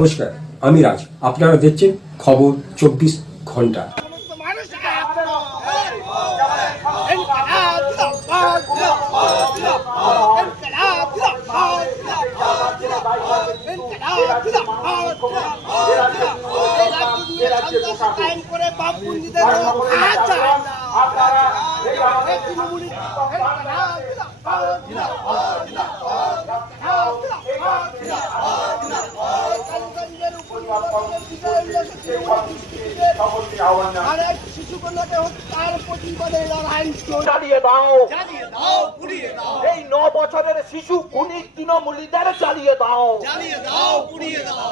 নমস্কার আমি রাজ। আপনারা দেখছেন খবর চব্বিশ ঘণ্টা। এই ন বছরের শিশু খুনি তৃণমূলীদের চালিয়ে দাও।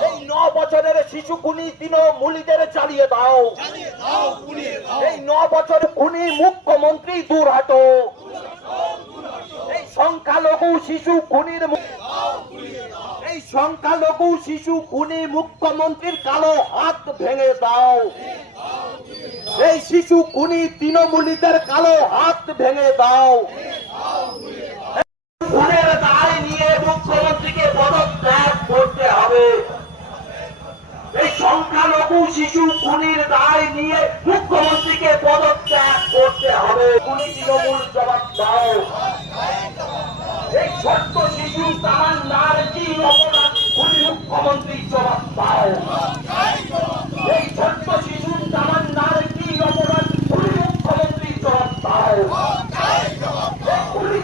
এই ন বছরের শিশু খুনি তৃণমূলীদের চালিয়ে দাও। এই ন বছর খুনি মুখ্যমন্ত্রী দূর হাটো। সংখ্যালঘু শিশু খুনির এই সংখ্যালঘু শিশু খুনি মুখ্যমন্ত্রীর কালো হাত ভেঙে দাও। এই শিশু খুনি তৃণমূলীদের কালো হাত ভেঙে দাও। খুনের দায় নিয়ে মুখ্যমন্ত্রীকে পদত্যাগ করতে হবে। এই সংখ্যালঘু শিশু খুনির দায় নিয়ে মুখ্যমন্ত্রীকে পদত্যাগ করতে হবে। খুনি তৃণমূল ছোট্ট শিশু তাহার নার কি অপরাধ উনি মুখ্যমন্ত্রী এই ছোট্ট শিশু তাহার নার কি অপরাধ উনি মুখ্যমন্ত্রী জবাব দাও। উনি